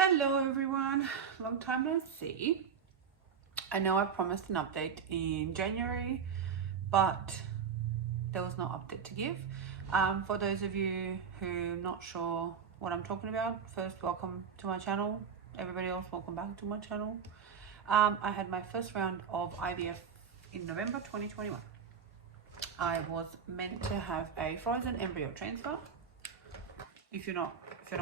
Hello everyone, long time no see. I know I promised an update in January, but there was no update to give. For those of you who are not sure what I'm talking about, first welcome to my channel. Everybody else, welcome back to my channel. I had my first round of IVF in November 2021. I was meant to have a frozen embryo transfer. If you don't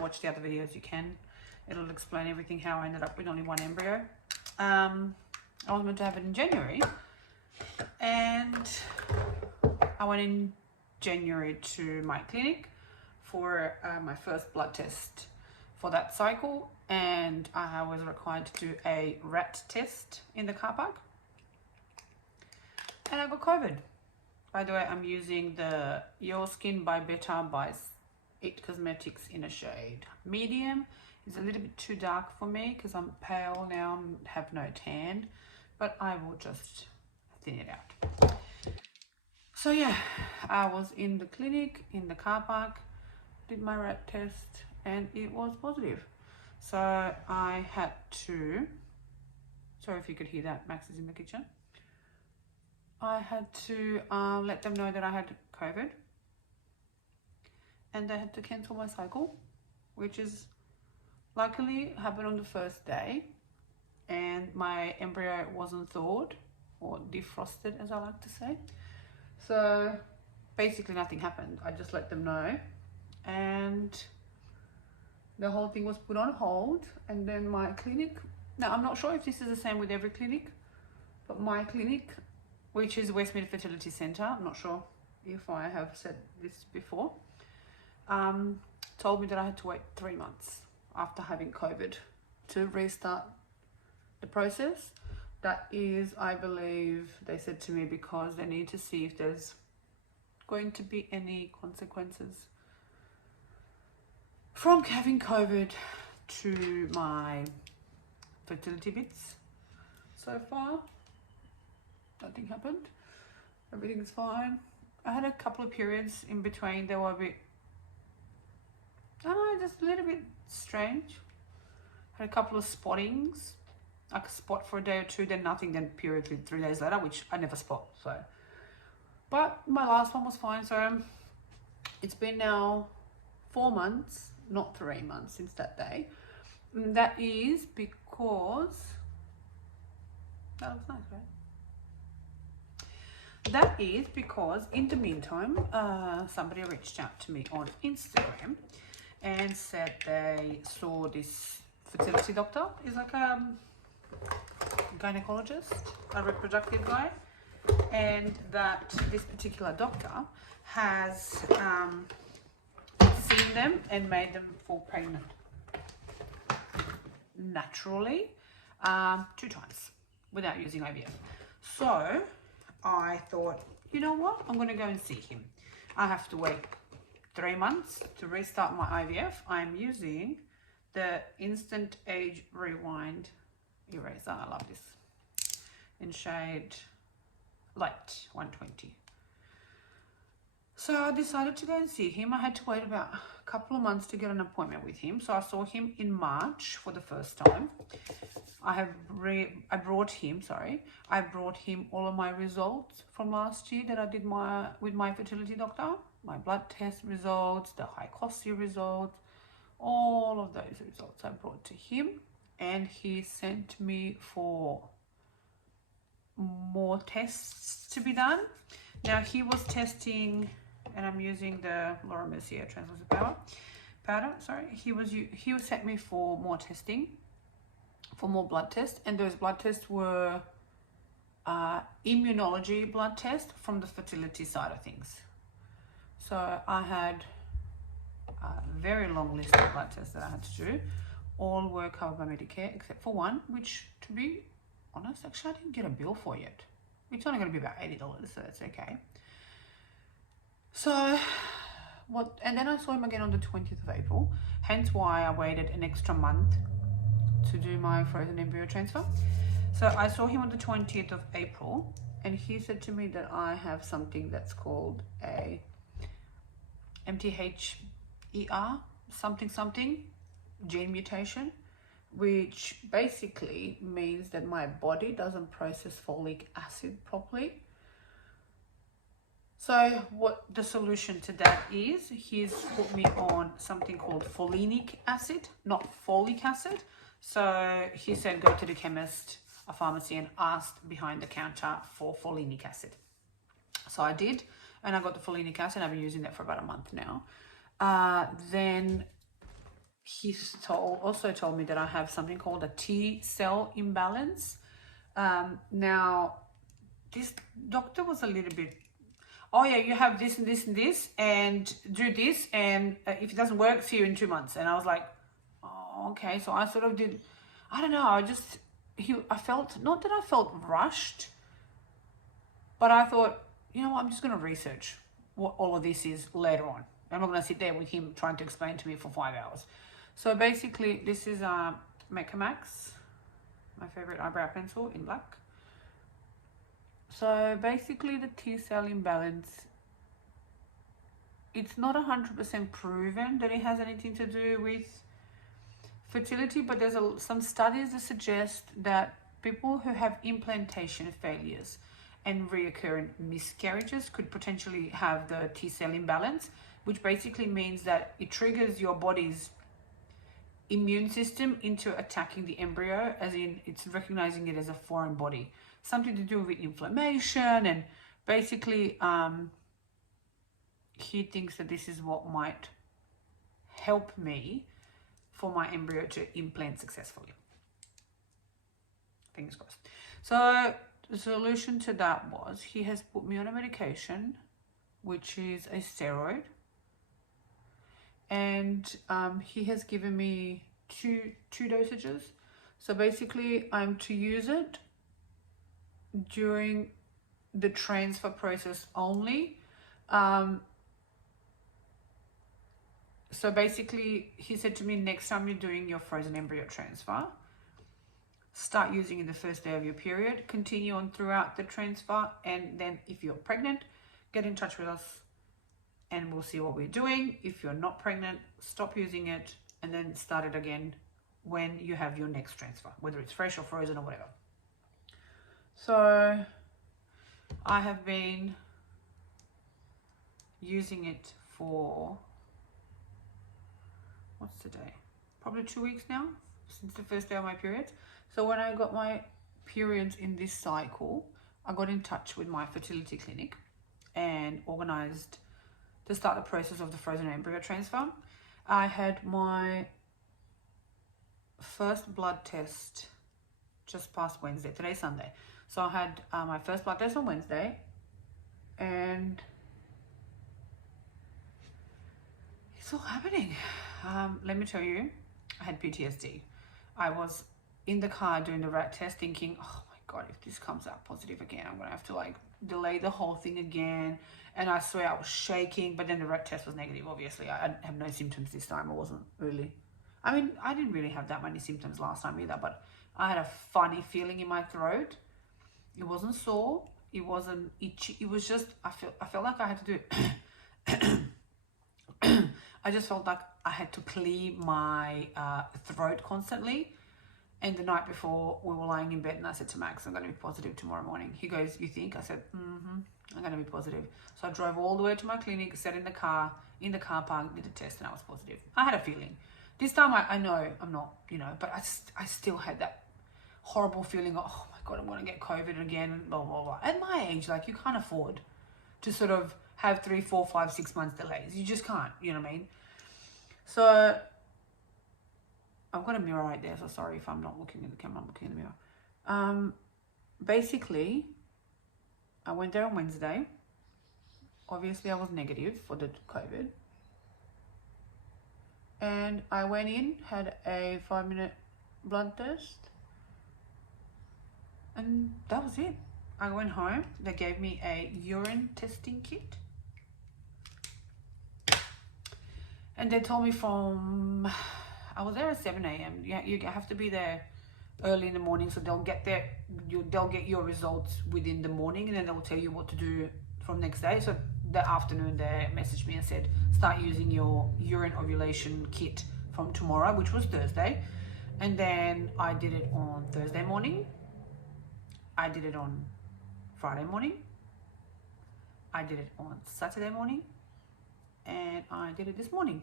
watch the other videos, you can. It'll explain everything how I ended up with only one embryo. I was meant to have it in January, and I went in January to my clinic for my first blood test for that cycle, and I was required to do a rat test in the car park, and I got COVID. By the way, I'm using the Your Skin by Better by It Cosmetics in a shade medium. It's a little bit too dark for me because I'm pale now and have no tan, but I will just thin it out. So yeah, I was in the clinic, in the car park, did my rat test, and it was positive. So I had to, sorry if you could hear that, Max is in the kitchen. I had to let them know that I had COVID, and they had to cancel my cycle, which is luckily happened on the first day, and my embryo wasn't thawed or defrosted, as I like to say. So basically nothing happened. I just let them know, and the whole thing was put on hold. And then my clinic, now I'm not sure if this is the same with every clinic, but my clinic, which is Westmead Fertility Centre, I'm not sure if I have said this before, told me that I had to wait 3 months after having COVID to restart the process. That is, I believe they said to me, because they need to see if there's going to be any consequences from having COVID to my fertility bits. So far, nothing happened. Everything's fine. I had a couple of periods in between. They were a bit, I don't know, just a little bit strange. Had a couple of spottings, like a spot for a day or two, then nothing, then period 3 days later, which I never spot. So, but my last one was fine. So it's been now 4 months, not 3 months since that day. And that is because, that looks nice, right? That is because in the meantime, somebody reached out to me on Instagram and said they saw this fertility doctor. He's like a gynecologist, a reproductive guy, and that this particular doctor has seen them and made them fall pregnant naturally 2 times without using IVF. So I thought, you know what, I'm going to go and see him. I have to wait 3 months to restart my IVF. I'm using the Instant Age Rewind eraser. I love this, in shade light 120. So I decided to go and see him. I had to wait about a couple of months to get an appointment with him. So I saw him in March for the first time. I brought him all of my results from last year that I did with my fertility doctor. My blood test results, the high costly results, all of those results I brought to him, and he sent me for more tests to be done. Now he was testing, and I'm using the Laura Mercier translucent powder. Sorry, he sent me for more testing, for more blood tests, and those blood tests were immunology blood tests from the fertility side of things. So I had a very long list of blood tests that I had to do. All were covered by Medicare except for one, which, to be honest, actually I didn't get a bill for yet. It's only going to be about $80, so that's okay. So and then I saw him again on the 20th of April, hence why I waited an extra month to do my frozen embryo transfer. So I saw him on the 20th of April, and he said to me that I have something that's called a MTHER something gene mutation, which basically means that my body doesn't process folic acid properly. So what the solution to that is, he's put me on something called folinic acid, not folic acid. So he said go to the chemist, a pharmacy, and asked behind the counter for folinic acid. So I did, and I got the folinic acid. I've been using that for about a month now. Then he's also told me that I have something called a T cell imbalance. Now, this doctor was a little bit, oh yeah, you have this and this and this, and do this, and if it doesn't work, see you in 2 months. And I was like, oh, okay. So I sort of did, I don't know, I felt, not that I felt rushed, but I thought, you know what, I'm just going to research what all of this is later on. I'm not going to sit there with him trying to explain to me for 5 hours. So basically, this is Mechamax, my favorite eyebrow pencil in black. So basically, the T-cell imbalance, it's not 100% proven that it has anything to do with fertility, but there's some studies that suggest that people who have implantation failures and reoccurring miscarriages could potentially have the T-cell imbalance, which basically means that it triggers your body's immune system into attacking the embryo, as in it's recognizing it as a foreign body. Something to do with inflammation, and basically he thinks that this is what might help me for my embryo to implant successfully. Fingers crossed. So the solution to that was, he has put me on a medication, which is a steroid. And he has given me two dosages. So basically, I'm to use it during the transfer process only. So basically, he said to me, next time you're doing your frozen embryo transfer, start using it the first day of your period, continue on throughout the transfer, and then if you're pregnant, get in touch with us and we'll see what we're doing. If you're not pregnant, stop using it and then start it again when you have your next transfer, whether it's fresh or frozen or whatever. So I have been using it for, what's today? Probably 2 weeks now, since the first day of my period. So when I got my periods in this cycle, I got in touch with my fertility clinic and organized to start the process of the frozen embryo transfer. I had my first blood test just past Wednesday. Today's Sunday. So I had my first blood test on Wednesday, and it's all happening. Let me tell you, I had PTSD. I was in the car doing the rat test thinking, oh my God, if this comes out positive again, I'm gonna have to like delay the whole thing again. And I swear I was shaking, but then the rat test was negative. Obviously, I have no symptoms this time. I wasn't really, I mean, I didn't really have that many symptoms last time either, but I had a funny feeling in my throat. It wasn't sore, it wasn't itchy, it was just, I felt like I had to do it. I just felt like I had to clear my throat constantly. And the night before, we were lying in bed and I said to Max, I'm going to be positive tomorrow morning. He goes, you think? I said, I'm going to be positive. So I drove all the way to my clinic, sat in the car park, did a test, and I was positive. I had a feeling. This time I know I'm not, you know, but I still had that horrible feeling of, oh my God, I'm going to get COVID again, blah, blah, blah. At my age, like, you can't afford to sort of have 3, 4, 5, 6 months delays. You just can't, you know what I mean? So I've got a mirror right there, so sorry if I'm not looking at the camera, I'm looking in the mirror. Basically, I went there on Wednesday. Obviously, I was negative for the COVID. And I went in, had a 5-minute blood test. And that was it. I went home. They gave me a urine testing kit. And they told me I was there at 7 a.m. You have to be there early in the morning, so they'll get your results within the morning, and then they'll tell you what to do from next day. So the afternoon they messaged me and said, start using your urine ovulation kit from tomorrow, which was Thursday. And then I did it on Thursday morning. I did it on Friday morning. I did it on Saturday morning. And I did it this morning.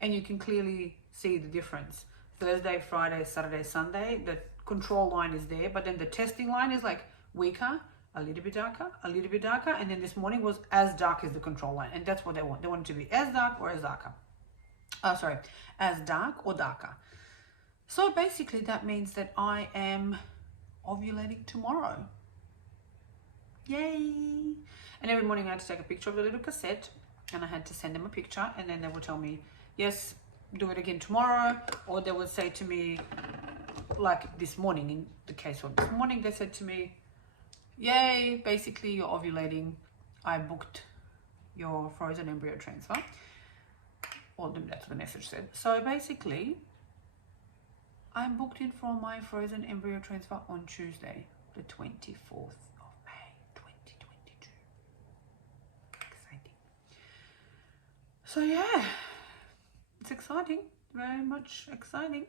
And you can clearly see the difference. Thursday, Friday, Saturday, Sunday, the control line is there, but then the testing line is like weaker, a little bit darker, a little bit darker, and then this morning was as dark as the control line, and that's what they want. They want it to be as dark or as darker. As dark or darker. So basically that means that I am ovulating tomorrow. Yay! And every morning I had to take a picture of the little cassette, and I had to send them a picture, and then they would tell me, yes, do it again tomorrow, or they would say to me, like this morning, in the case of this morning, they said to me, yay, basically you're ovulating. I booked your frozen embryo transfer. Or that's what the message said. So basically, I'm booked in for my frozen embryo transfer on Tuesday, the 24th of May, 2022. Exciting. So yeah, it's exciting, very much exciting.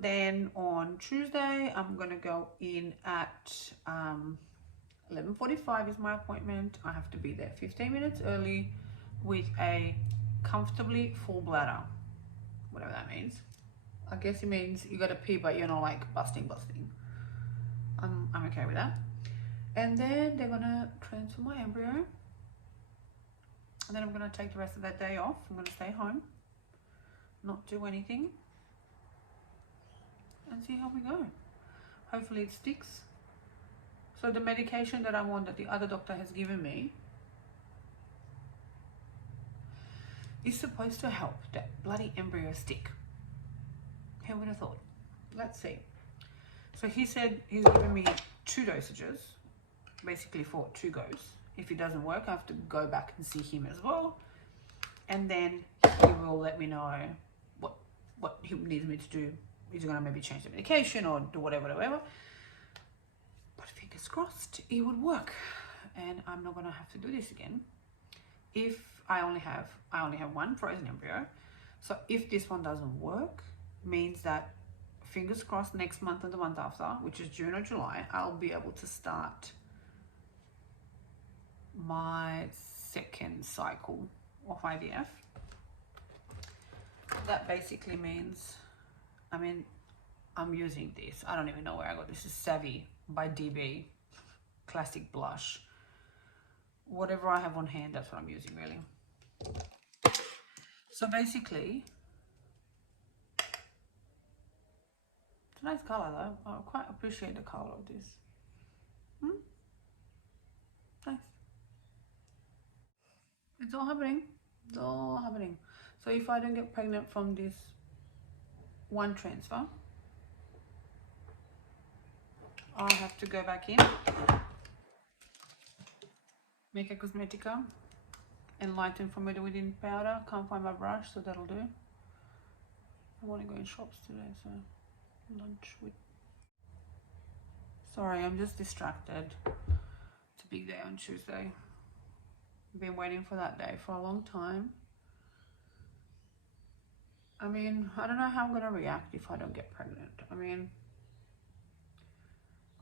Then on Tuesday, I'm gonna go in at 11:45 is my appointment. I have to be there 15 minutes early with a comfortably full bladder, whatever that means. I guess it means you gotta pee, but you're not like busting. I'm okay with that. And then they're gonna transfer my embryo. And then I'm gonna take the rest of that day off. I'm gonna stay home, not do anything, and see how we go. Hopefully it sticks. So the medication that I'm on that the other doctor has given me is supposed to help that bloody embryo stick. Who would have thought? Let's see. So he said he's given me 2 dosages, basically for 2 goes. If it doesn't work, I have to go back and see him as well. And then he will let me know what he needs me to do. He's gonna maybe change the medication or do whatever. But fingers crossed it would work. And I'm not gonna have to do this again. If I only have 1 frozen embryo. So if this one doesn't work, means that fingers crossed next month and the month after, which is June or July, I'll be able to start my 2nd cycle of IVF. That basically means, I'm using this. I don't even know where I got this. This is Savvy by DB, classic blush. Whatever I have on hand, that's what I'm using really. So basically, it's a nice color though. I quite appreciate the color of this. Nice. It's all happening. It's all happening. So if I don't get pregnant from this one transfer, I'll have to go back in, make a Cosmetica, Enlighten from Within powder. Can't find my brush, so that'll do. I want to go in shops today, so lunch with... Sorry, I'm just distracted. It's a big day on Tuesday. I've been waiting for that day for a long time. I don't know how I'm gonna react if I don't get pregnant.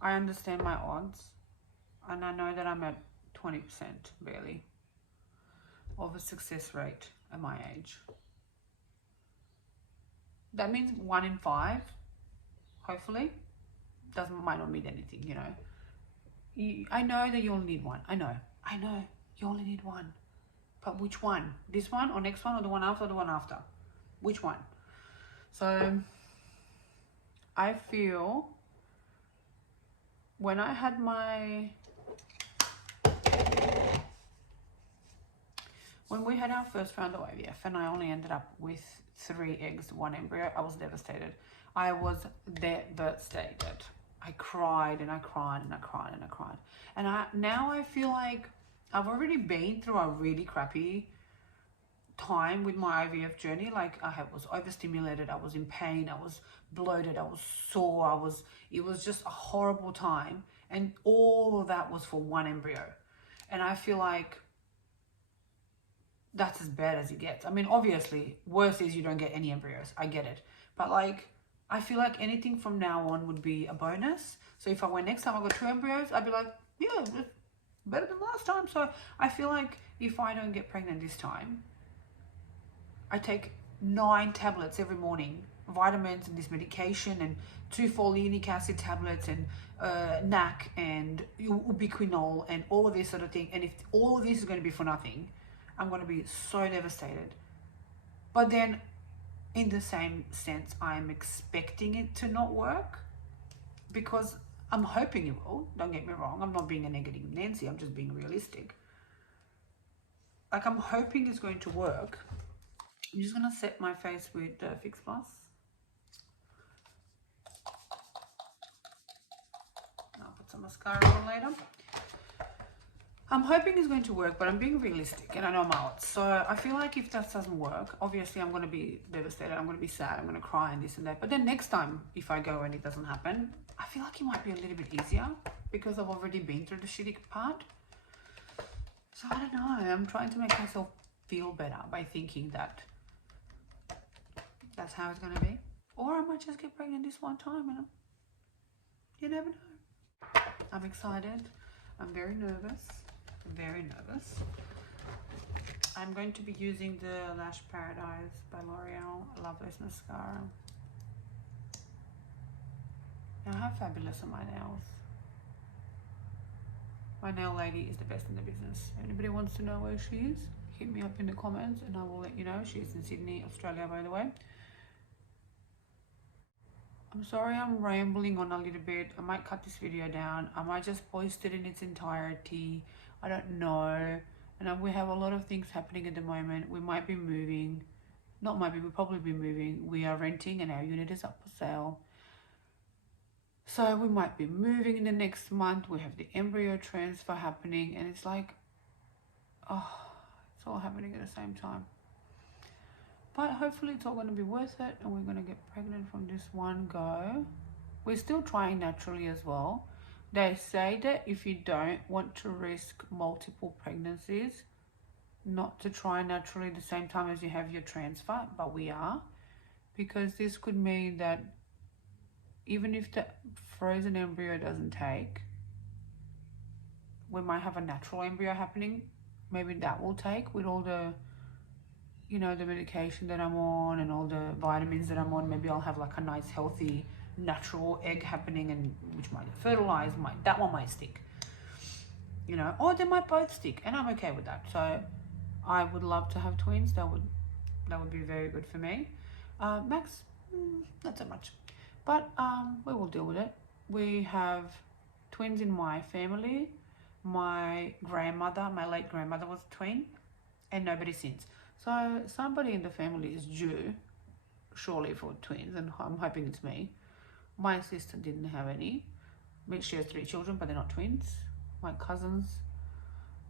I understand my odds, and I know that I'm at 20% barely of a success rate at my age. That means 1 in 5, hopefully. Might not mean anything, you know. I know that you only need 1. I know you only need 1, but which one? This one or next one or the one after or the one after? Which one? So I feel when I had when we had our first round of IVF and I only ended up with 3 eggs, 1 embryo, I was devastated. I was devastated. I cried and I cried and I cried and I cried. And now I feel like I've already been through a really crappy time with my IVF journey. Like I was overstimulated, I was in pain, I was bloated, I was sore, it was just a horrible time. And all of that was for 1 embryo. And I feel like that's as bad as it gets. I mean, obviously, worse is you don't get any embryos. I get it. But like, I feel like anything from now on would be a bonus. So if I went next time I got 2 embryos, I'd be like, yeah, it's better than last time. So I feel like if I don't get pregnant this time, I take 9 tablets every morning, vitamins and this medication and 2 folinic acid tablets and NAC and ubiquinol and all of this sort of thing. And if all of this is going to be for nothing, I'm going to be so devastated. But then in the same sense, I'm expecting it to not work because I'm hoping it will. Don't get me wrong. I'm not being a negative Nancy. I'm just being realistic. Like, I'm hoping it's going to work. I'm just going to set my face with Fix Plus. I'll put some mascara on later. I'm hoping it's going to work, but I'm being realistic and I know I'm out. So I feel like if that doesn't work, obviously I'm going to be devastated. I'm going to be sad. I'm going to cry and this and that. But then next time, if I go and it doesn't happen, I feel like it might be a little bit easier because I've already been through the shitty part. So I don't know. I'm trying to make myself feel better by thinking that that's how it's going to be. Or I might just get pregnant this one time and you never know. I'm excited. I'm very nervous. Very nervous. I'm going to be using the Lash Paradise by L'Oreal. I love this mascara. Now, how fabulous are my nails? My nail lady is the best in the business. Anybody wants to know where she is, hit me up in the comments and I will let you know. She's in Sydney, Australia, by the way. I'm sorry I'm rambling on a little bit. I might cut this video down. I might just post it in its entirety. I don't know. And we have a lot of things happening at the moment. We might be moving. Not might be, we'll probably be moving. We are renting and our unit is up for sale. So we might be moving in the next month. We have the embryo transfer happening. And it's like, oh, it's all happening at the same time. But hopefully it's all going to be worth it and we're going to get pregnant from this one go. We're still trying naturally as well. They say that if you don't want to risk multiple pregnancies, not to try naturally at the same time as you have your transfer, but we are. Because this could mean that even if the frozen embryo doesn't take, we might have a natural embryo happening. Maybe that will take with all the, you know, the medication that I'm on and all the vitamins that I'm on. Maybe I'll have like a nice healthy natural egg happening, and which might fertilize, that one might stick, you know, or they might both stick, and I'm okay with that. So I would love to have twins. That would be very good for me. Max, not so much, but we will deal with it. We have twins in my family. My grandmother, my late grandmother, was a twin, and nobody since. So somebody in the family is due surely for twins, and I'm hoping it's me. My sister didn't have any. She has 3 children, but they're not twins. My cousins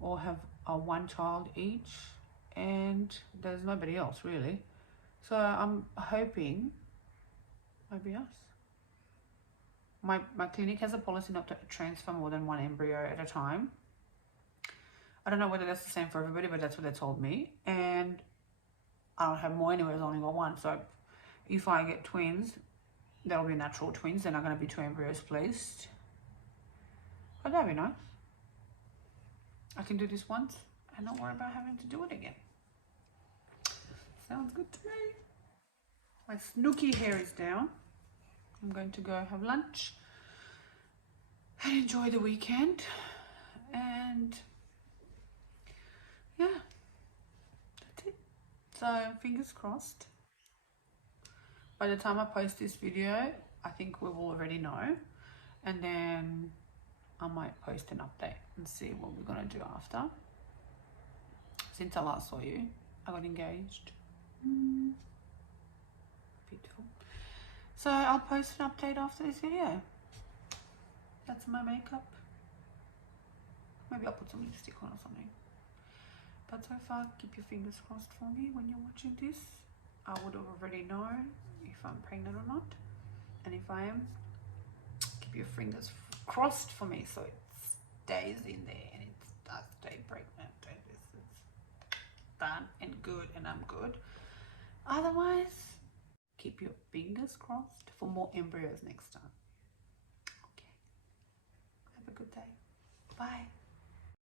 all have one child each, and there's nobody else really. So I'm hoping maybe us. My clinic has a policy not to transfer more than 1 embryo at a time. I don't know whether that's the same for everybody, but that's what they told me. And I don't have more anyway, I've only got 1. So if I get twins, that'll be natural twins. They're not going to be 2 embryos placed. But that'd be nice. I can do this once and not worry about having to do it again. Sounds good to me. My snooky hair is down. I'm going to go have lunch and enjoy the weekend. And yeah, that's it. So fingers crossed. By the time I post this video, I think we will already know. And then I might post an update and see what we're going to do after. Since I last saw you, I got engaged. Beautiful. So I'll post an update after this video. That's my makeup. Maybe I'll put some lipstick on or something. But so far, keep your fingers crossed for me when you're watching this. I would already know if I'm pregnant or not. And if I am, keep your fingers crossed for me so it stays in there and it does stay pregnant. And this is done and good and I'm good. Otherwise, keep your fingers crossed for more embryos next time. Okay. Have a good day. Bye.